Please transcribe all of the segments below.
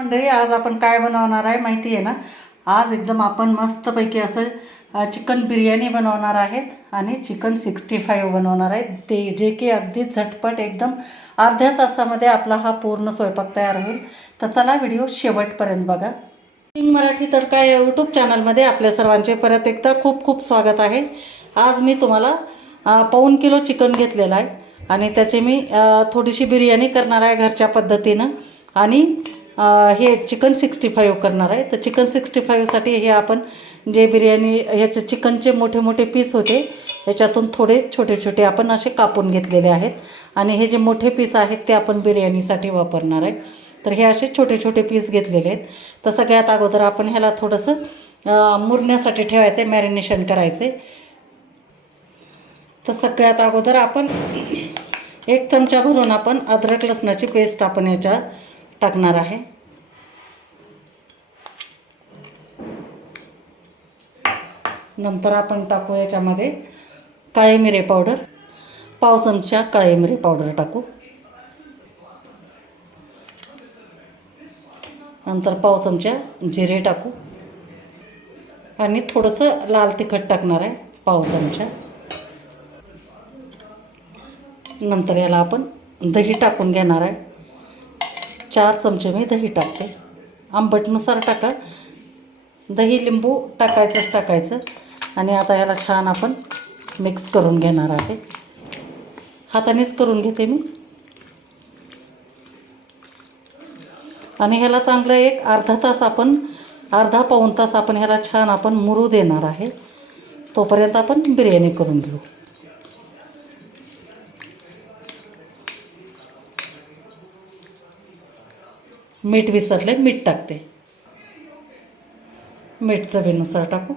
मंडळी आज आपण काय बनवणार आहे माहिती आहे ना? आज एकदम आपण मस्तपैकी असं चिकन बिर्याणी बनवणार आहेत आणि चिकन सिक्स्टी फाईव्ह बनवणार आहेत. ते जे की अगदी झटपट एकदम अर्ध्या तासामध्ये आपला हा पूर्ण स्वयंपाक तयार होईल. तर चला व्हिडिओ शेवटपर्यंत बघा. किंग मराठी तर काय यूट्यूब चॅनलमध्ये आपल्या सर्वांचे परत एकदा खूप खूप स्वागत आहे. आज मी तुम्हाला पाऊन किलो चिकन घेतलेलं आहे आणि त्याची मी थोडीशी बिर्याणी करणार आहे घरच्या पद्धतीनं. आणि हे चिकन सिक्स्टी फाईव्ह करणार आहे. तर चिकन सिक्स्टी फाईव्हसाठी हे आपण जे बिर्याणी ह्याचे चिकनचे मोठे मोठे पीस होते ह्याच्यातून थोडे छोटे छोटे आपण असे कापून घेतलेले आहेत. आणि हे जे मोठे पीस आहेत ते आपण बिर्याणीसाठी वापरणार आहे. तर हे असे छोटे छोटे पीस घेतलेले आहेत. तर सगळ्यात अगोदर आपण ह्याला थोडंसं मुरण्यासाठी ठेवायचं आहे मॅरिनेशन करायचं आहे तर सगळ्यात अगोदर आपण एक चमचा भरून आपण अद्रक लसणाची पेस्ट आपण याच्या टाकणार आहे. नंतर आपण टाकू याच्यामध्ये काळी मिरे पावडर. पाव चमचा काळी मिरे पावडर टाकू. नंतर पाव चमचा जिरे टाकू. आणि थोडंसं लाल तिखट टाकणार आहे पाव चमचा. नंतर याला आपण दही टाकून घेणार आहे. चार चमचे मी दही टाकते. आंबटनुसार टाका. दही लिंबू टाकायचंच टाकायचं. आणि आता ह्याला छान आपण मिक्स करून घेणार आहे. हातानेच करून घेते मी. आणि ह्याला चांगलं एक अर्धा तास आपण अर्धा पाऊण तास आपण ह्याला छान आपण मुरू देणार आहे. तोपर्यंत आपण बिर्याणी करून घेऊ. मीठ विसरले मीठ टाकते. मीठ चवीनुसार टाकू.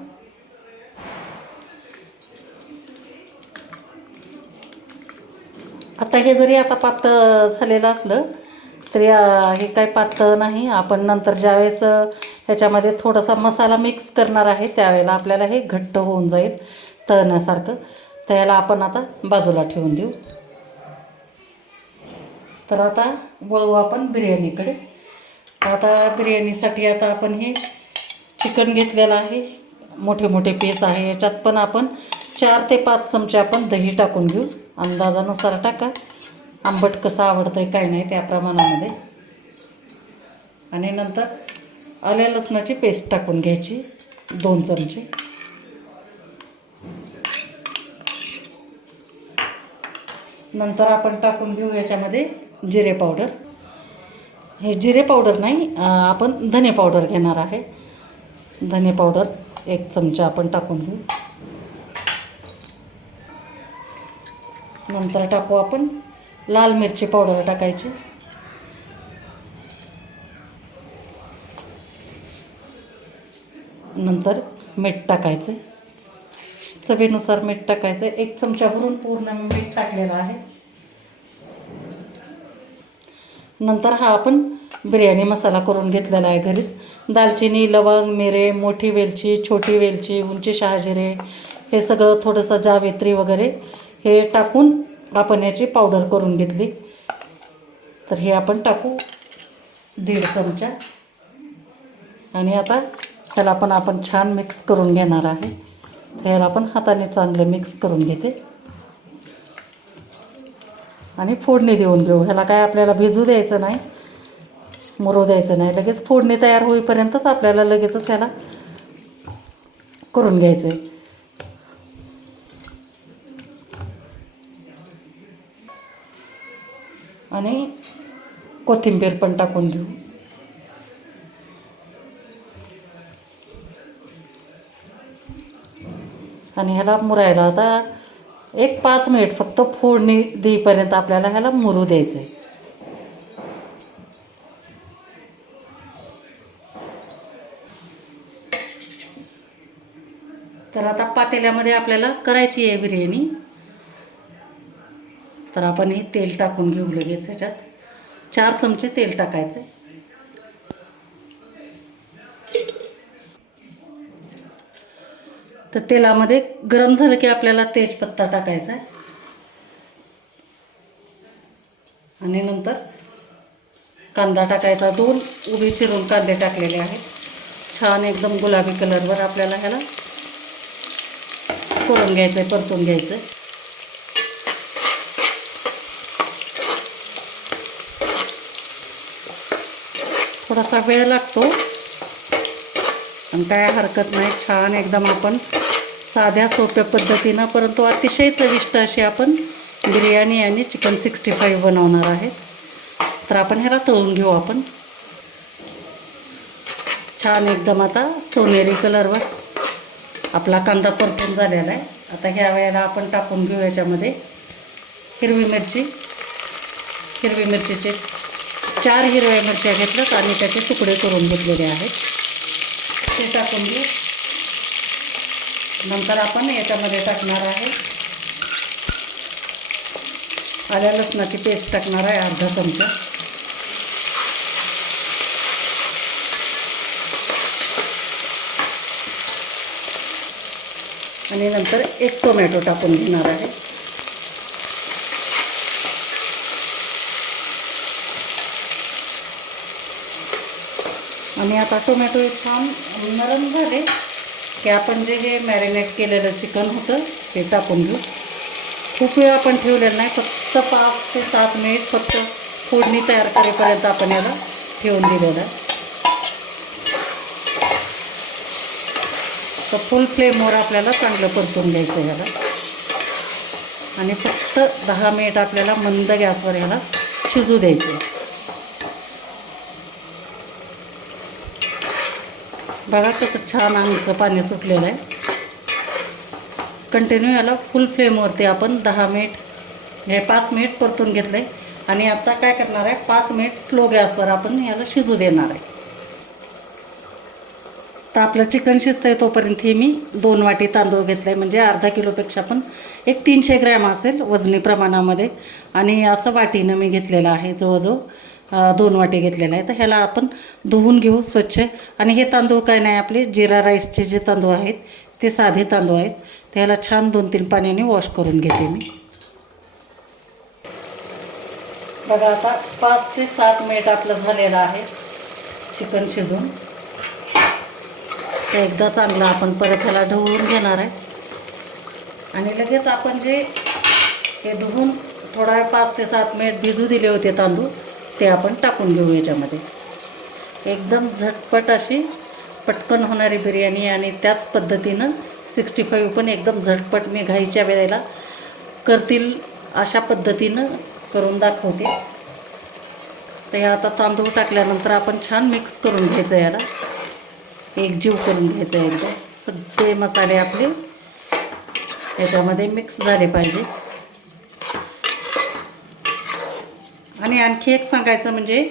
आता हे जरी आता पातळ झालेलं असलं तरी हे काय पातळ नाही. आपण नंतर ज्यावेळेस ह्याच्यामध्ये थोडासा मसाला मिक्स करणार आहे त्यावेळेला आपल्याला हे घट्ट होऊन जाईल तळण्यासारखं. तर ह्याला आपण आता बाजूला ठेवून देऊ. तर आता वळू आपण बिर्याणीकडे. आता बिर्याणीसाठी आता आपण हे चिकन घेतलेलं आहे. मोठे मोठे पीस आहे. याच्यात पण आपण चार ते पाच चमचे आपण दही टाकून घेऊ. अंदाजानुसार टाका. आंबट कसं आवडतं आहे काय नाही त्या प्रमाणामध्ये. आणि नंतर आल्या लसणाची पेस्ट टाकून घ्यायची. दोन चमचे. नंतर आपण टाकून घेऊ याच्यामध्ये जिरे पावडर. हे जिरे पावडर नाही आपण धने पावडर घेणार आहे. धने पावडर एक चमचा आपण टाकून घेऊ. नंतर टाकू आपण. लाल मिरची पावडर टाकायची. नंतर मीठ टाकायचं चवीनुसार मीठ टाकायचं एक चमचा भरून पूर्ण मीठ टाकलेलं आहे. नंतर हा आपण बिर्याणी मसाला करून घेतलेला आहे घरीच. दालचिनी लवंग मिरे मोठी वेलची छोटी वेलची उंची शहाजिरे हे सगळं थोडंसं जावेत्री वगैरे हे टाकून आपण याची पावडर करून घेतली. तर हे आपण टाकू. दीड चमचा. आणि आता ह्याला पण आपण छान मिक्स करून घेणार आहे. ह्याला आपण हाताने चांगलं मिक्स करून घेते. आणि फोडणी देऊन घेऊ. ह्याला काय आपल्याला भिजू द्यायचं नाही मुरू द्यायचं नाही. लगेच फोडणी तयार होईपर्यंतच आपल्याला लगेचच ह्याला करून घ्यायचं आहे आणि कोथिंबीर पण टाकून घेऊ आणि ह्याला मुरायला आता एक पाच मिनिट फक्त फोडणी देईपर्यंत आपल्याला ह्याला मुरू द्यायचं आहे तर आता पातेल्यामध्ये आपल्याला करायची आहे बिर्याणी. तर आपण हे तेल टाकून घेऊ लगेच ह्याच्यात. चार चमचे तेल टाकायचे. तर तेलामध्ये गरम झालं की आपल्याला तेजपत्ता टाकायचा आहे. आणि नंतर कांदा टाकायचा. दोन उभे चिरून कांदे टाकलेले आहेत. छान एकदम गुलाबी कलरवर आपल्याला ह्याला करून घ्यायचं आहे परतून घ्यायचं थोडासा वेळ लागतो. आणि काय हरकत नाही छान एकदम आपण साध्या सोप्या पद्धतीनं परंतु अतिशय चविष्ट अशी आपण बिर्याणी आणि चिकन सिक्स्टी फाईव्ह बनवणार आहे. तर आपण ह्याला तळून घेऊ आपण. छान एकदम आता सोनेरी कलरवर आपला कांदा परतून झालेला आहे. आता ह्या वेळेला आपण टाकून घेऊ याच्यामध्ये हिरवी मिरची. हिरवी मिरचीचे चार हिरव्या मिरच्या घेतल्यात आणि त्याचे तुकडे करून घेतलेले आहेत. ते टाकून घेऊ नंतर आपण याच्यामध्ये टाकणार आहे. आल्या लसणाची पेस्ट टाकणार आहे अर्धा चमचा. आणि नंतर एक टोमॅटो टाकून घेणार आहे. आणि आता टोमॅटो छान नरम झाले की आपण जे हे मॅरिनेट केलेलं चिकन होतं ते टाकून घेऊ. खूप वेळ आपण ठेवलेलं नाही फक्त पाच ते सात मिनिट फक्त फोडणी तयार करेपर्यंत आपण याला ठेवून दिलेलं तर फुल फ्लेमवर आपल्याला चांगलं परतून घ्यायचं याला. आणि फक्त दहा मिनिट आपल्याला मंद गॅसवर याला शिजू द्यायचं बघा कसं छान आमचं पाणी सुटलेलं आहे. कंटिन्यू याला फुल फ्लेमवरती आपण दहा मिनिट हे पाच मिनिट परतून घेतलं आहे आणि आता काय करणार आहे पाच मिनिट स्लो गॅसवर आपण याला शिजू देणार आहे. तर आपलं चिकन शिजतं आहे तोपर्यंत हे मी दोन वाटी तांदूळ घेतलं आहे म्हणजे अर्धा किलोपेक्षा पण एक तीनशे ग्रॅम असेल वजनी प्रमाणामध्ये. आणि असं वाटीनं मी घेतलेलं आहे जवळजवळ दोन वाटी घेतलेलं आहे तर ह्याला आपण धुवून घेऊ स्वच्छ. आणि हे तांदूळ काय नाही आपले जिरा राईसचे जे तांदूळ आहेत ते साधे तांदूळ आहेत. तर ह्याला छान दोन तीन पाण्याने वॉश करून घेते मी. बघा आता पाच ते सात मिनिट आपलं झालेलं आहे चिकन शिजून. ते एकदा चांगलं आपण परत ह्याला ढवळून घेणार आहे. आणि लगेच आपण जे हे धुवून थोडा पाच ते सात मिनिट भिजू दिले होते तांदूळ ते आपण टाकून घेऊ याच्यामध्ये. एकदम झटपट अशी पटकन होणारी बिर्याणी आणि त्याच पद्धतीनं सिक्स्टी फाईव्ह पण एकदम झटपट मी घाईच्या वेळेला करतील अशा पद्धतीनं करून दाखवते. तर हे आता तांदूळ टाकल्यानंतर आपण छान मिक्स करून घ्यायचं याला. एकजीव करून घ्यायचं आहे एकदम. सगळे मसाले आपले याच्यामध्ये मिक्स झाले पाहिजे. आणि आणखी एक सांगायचं म्हणजे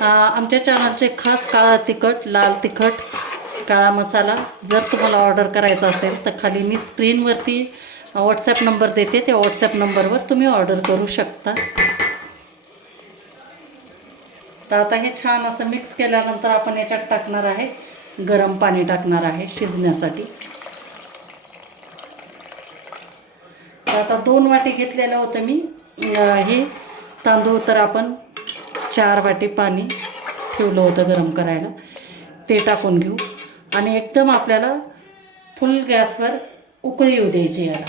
आमच्या चॅनलचे खास काळा तिखट लाल तिखट काळा मसाला जर तुम्हाला ऑर्डर करायचा असेल तर खाली मी स्क्रीनवरती व्हॉट्सॲप नंबर देते. त्या व्हॉट्सॲप नंबरवर तुम्ही ऑर्डर करू शकता. तर आता हे छान असं मिक्स केल्यानंतर आपण याच्यात टाकणार आहे गरम पाणी टाकणार आहे शिजण्यासाठी. तर आता दोन वाटी घेतलेलं होतं मी हे तांदूळ तर आपण चार वाटी पाणी ठेवलं होतं गरम करायला. ते टाकून घेऊ. आणि एकदम आपल्याला फुल गॅसवर उकळी येऊ द्यायची याला.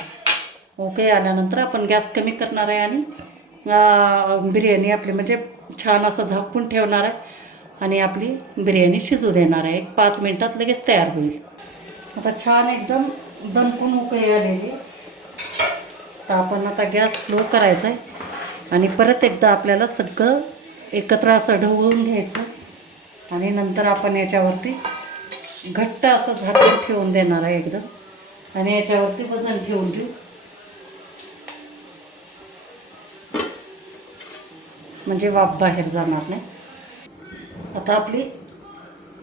उकळी आल्यानंतर आपण गॅस कमी करणार आहे आणि बिर्याणी आपली म्हणजे छान असं झाकून ठेवणार आहे. आणि आपली बिर्याणी शिजू देणार आहे. एक पाच मिनटात लगेच तयार होईल. आता छान एकदम दणकून उकळी आलेली तर आपण आता गॅस स्लो करायचा आहे. आणि परत एकदा आपल्याला सगळं एकत्र असं ढवळून घ्यायचं. आणि नंतर आपण याच्यावरती घट्ट असं झाकून ठेवून देणार आहे एकदम आणि याच्यावरती वजन ठेवून देऊ. म्हणजे वाफ बाहेर जाणार नाही. आता आपली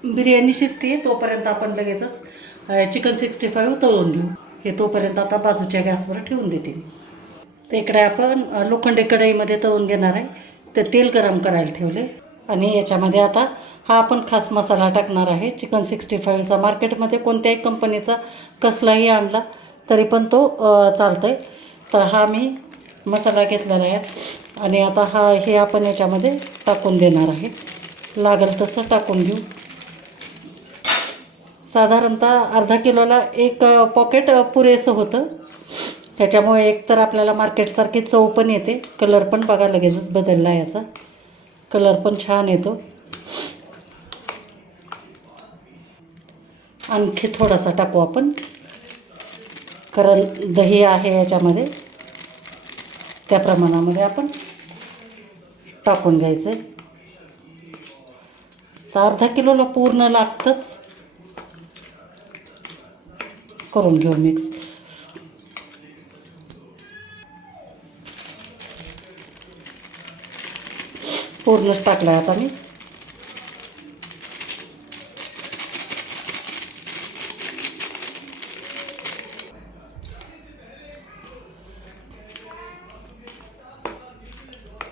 बिर्याणी शिजते तोपर्यंत आपण लगेचच चिकन सिक्स्टी फाईव्ह तळून घेऊ. हे तोपर्यंत आता बाजूच्या गॅसवर ठेवून देते मी. तर इकडे आपण लोखंडी कढईमध्ये तळून घेणार आहे. ते तेल गरम करायला ठेवले. आणि याच्यामध्ये आता हा आपण खास मसाला टाकणार आहे. चिकन सिक्स्टी फाईव्हचा मार्केटमध्ये कोणत्याही कंपनीचा कसलाही आणला तरी पण तो चालतो आहे तर हा मी मसाला घेतलेला आहे. आणि आता हा हे आपण याच्यामध्ये टाकून देणार आहे. लागेल तसं टाकून घेऊ. साधारणतः अर्धा किलोला एक पॉकेट पुरेसं होतं. ह्याच्यामुळे एकतर आपल्याला मार्केटसारखी चव पण येते. कलर पण बघा लगेचच बदलला याचा. कलर पण छान येतो. आणखी थोडासा टाकू आपण. कारण दही आहे याच्यामध्ये. त्या प्रमाणामध्ये आपण टाकून घ्यायचं आहे तर अर्धा किलोला पूर्ण लागतंच. करून घेऊ मिक्स पूर्णच टाकला आहे आता मी.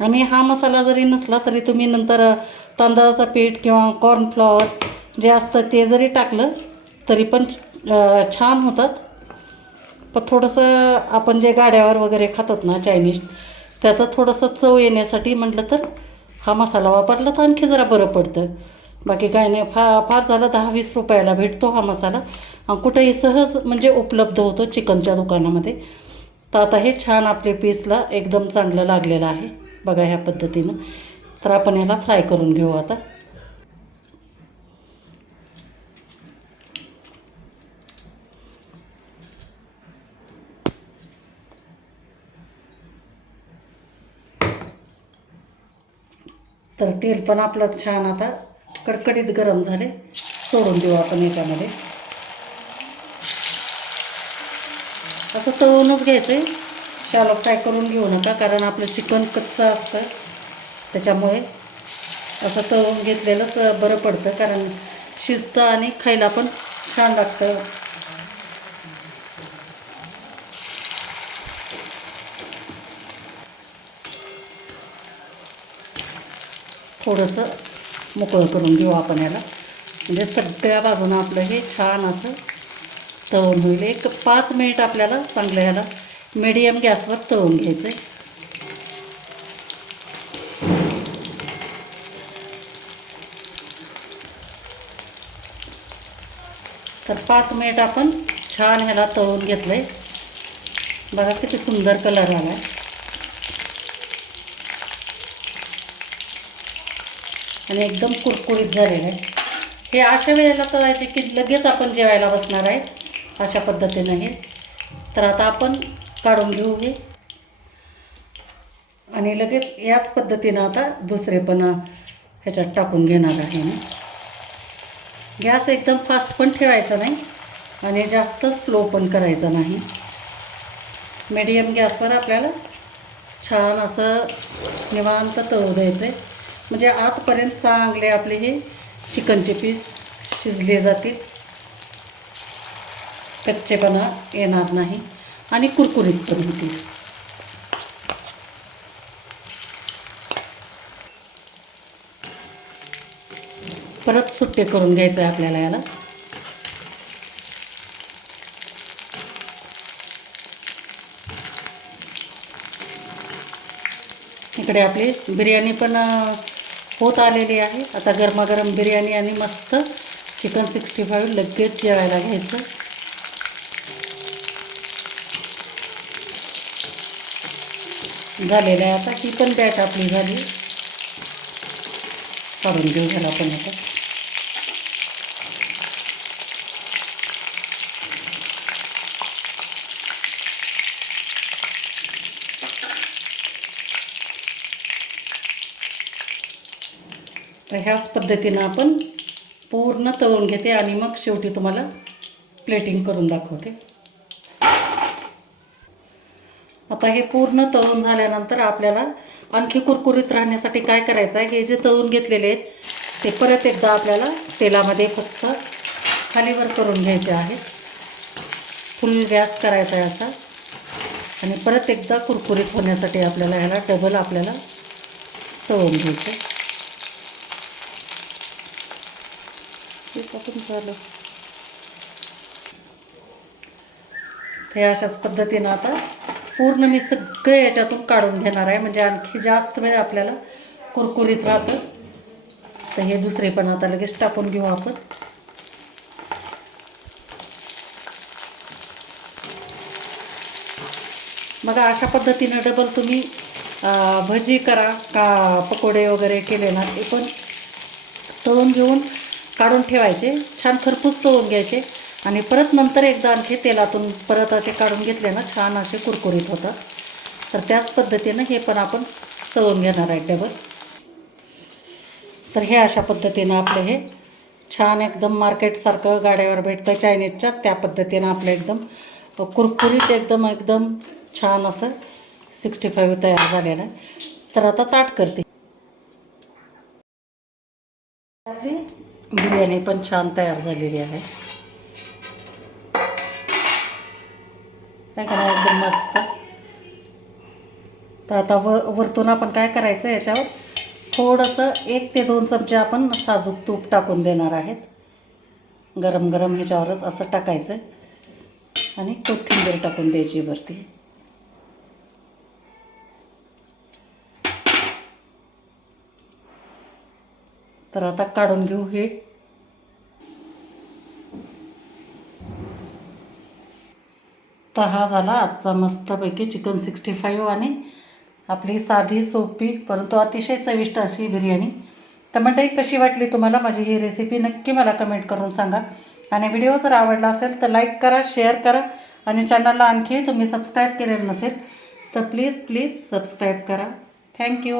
आणि हा मसाला जरी नसला तरी तुम्ही नंतर तांदळाचं पीठ किंवा कॉर्नफ्लॉवर जे असतं ते जरी टाकलं तरी पण छान होतात. पण थोडंसं आपण जे गाड्यावर वगैरे खातात ना चायनीज त्याचं थोडंसं चव येण्यासाठी म्हटलं तर हा मसाला वापरला तर आणखी जरा बरं पडतं. बाकी काय नाही फा फार झालं दहा वीस रुपयाला भेटतो हा मसाला. कुठेही सहज म्हणजे उपलब्ध होतो चिकनच्या दुकानामध्ये. तर आता हे छान आपले पीसला एकदम चांगलं लागलेलं आहे. बघा ह्या पद्धतीनं. तर आपण ह्याला फ्राय करून घेऊ आता. तर तेल पण आपलं छान आता कडकडीत गरम झाले. सोडून देऊ आपण याच्यामध्ये. असं तळूनच घ्यायचं आहे शालो फ्राय करून घेऊ नका कारण आपलं चिकन कच्चं असतं. त्याच्यामुळे असं तळून घेतलेलंच बरं पडतं कारण शिजतं आणि खायला पण छान लागतं. थोडंसं मोकळं करून घेऊ आपण याला. म्हणजे सगळ्या बाजूनं आपलं हे छान असं तळून होईल. एक पाच मिनिट आपल्याला चांगलं ह्याला मिडियम गॅसवर तळून घ्यायचं आहे तर पाच मिनिट आपण छान ह्याला तळून घेतलं आहे बघा किती सुंदर कलर आला आहे आणि एकदम कुरकुरीत झालेलं. आहे हे अशा वेळेला करायचे की लगेच आपण जेवायला बसणार आहे अशा पद्धतीनं हे. तर आता आपण काढून घेऊ हे. आणि लगेच याच पद्धतीनं आता दुसरे पण ह्याच्यात टाकून घेणार आहे मी. गॅस एकदम फास्ट पण ठेवायचा नाही आणि जास्त स्लो पण करायचा नाही. मीडियम गॅसवर आपल्याला छान असं निवांत तळू द्यायचं आहे म्हणजे आतपर्यंत चांगले आपले हे चिकनचे पीस शिजले जातील. कच्चेपणा येणार नाही आणि कुरकुरीत पण होतील. परत सुट्टे करून घ्यायचं आहे आपल्याला याला. इकडे आपली बिर्याणी पण होत आलेली आहे. आता गरमागरम बिर्याणी आणि मस्त चिकन सिक्स्टी फाईव्ह लगेच जेवायला घ्यायचं. झालेलं आहे आता. ही पण बॅच आपली झाली. काढून घेऊ झाला पण आता. तर ह्याच पद्धतीनं आपण पूर्ण तळून घेते आणि मग शेवटी तुम्हाला प्लेटिंग करून दाखवते. आता हे पूर्ण तळून झाल्यानंतर आपल्याला आणखी कुरकुरीत राहण्यासाठी काय करायचं आहे? हे जे तळून घेतलेले आहेत ते परत एकदा आपल्याला तेलामध्ये फक्त खालीवर करून घ्यायचे आहे. फुल गॅस करायचा आहे याचा. आणि परत एकदा कुरकुरीत होण्यासाठी आपल्याला ह्याला डबल आपल्याला तळून घ्यायचं ते टाकून झालं हे अशाच पद्धतीनं आता पूर्ण मी सगळे याच्यातून काढून घेणार आहे. म्हणजे आणखी जास्त वेळ आपल्याला कुरकुरीत राहतं. तर हे दुसरे पण आता लगेच टाकून घेऊ आपण. मग अशा पद्धतीनं डबल तुम्ही भजी करा का पकोडे वगैरे केले ना ते पण तळून घेऊन काढून ठेवायचे छान खरपूस तळून घ्यायचे आणि परत नंतर एकदा आणखी तेलातून परत असे काढून घेतले ना छान असे कुरकुरीत होतात. तर त्याच पद्धतीनं हे पण आपण तळून घेणार आहे डबल. तर हे अशा पद्धतीनं आपलं हे छान एकदम मार्केटसारखं गाड्यावर भेटतं चायनीजच्या त्या पद्धतीनं आपलं एकदम कुरकुरीत एकदम एकदम छान असं सिक्स्टी फाईव्ह तयार झालेलं आहे. तर आता ताट करते. बिर्याणी पण छान तयार झालेली आहे. काय करायला एकदम मस्त. तर आता व वरतून आपण काय करायचं याच्यावर? थोडंसं एक ते दोन चमचे आपण साजूक तूप टाकून देणार आहेत. गरम गरम ह्याच्यावरच असं टाकायचं आणि कोथिंबीर टाकून द्यायची वरती. तर आता काढून घेऊ हे. तर हा झाला आजचा मस्तपैकी चिकन सिक्स्टी फाईव्ह आणि आपली साधी सोपी परंतु अतिशय चविष्ट अशी बिर्याणी. तर मंडळी कशी वाटली तुम्हाला माझी ही रेसिपी नक्की मला कमेंट करून सांगा. आणि व्हिडिओ जर आवडला असेल तर लाईक करा शेअर करा आणि चॅनलला आणखी तुम्ही सबस्क्राईब केलेलं नसेल तर प्लीज प्लीज सबस्क्राईब करा. Thank you